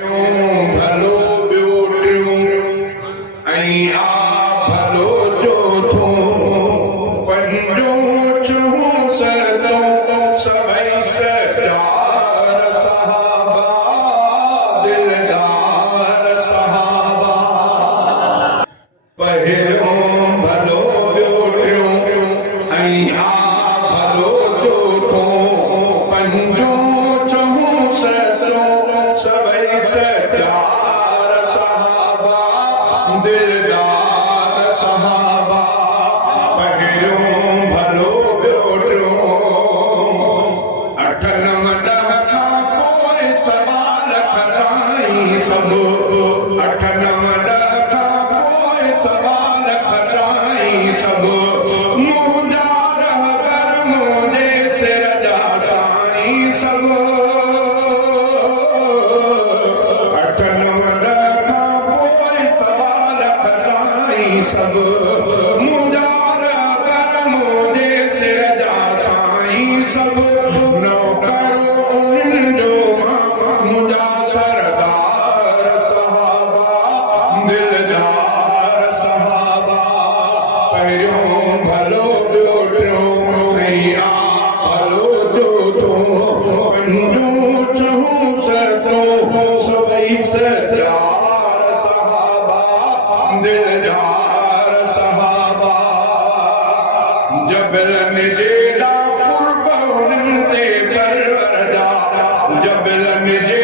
भलो ॿियो टियों ऐं आ भलो चोथों पंजों चों सतों सभई सचार सहाबा दिलदार सहाबा पहिरियों भलो ॿियो टियों ऐं आ भलो चोथों पंजों चों सतों सभई सचार सहाबा दिलदार सहाबा पहिरियों भलो ॿियो टियों अठ नव ॾह खां पोइ सवाल खटाई सभु अठ नव ॾह खां पोइ सवाल खटाई सभु मुंहिंजा रहबर मुंहिंजे सिर जा साईं सभु अठ नव ॾह खां पोइ सवाल खटाई सभु मुंहिंजा रहबर मुंहिंजे सिर जा साईं सभु नौकर उन्हनि जो मुंहिंजा सरदार सहाबा दिलदार सहाबा पहिरियों भलो ॿियो टियों ऐं आ भलो चोथों पंजों चों सतों सभई सचार सहाबा दिलदार सहाबा जबलनि जेॾा कुर्ब हुननि ते परवर जा जबलनि जे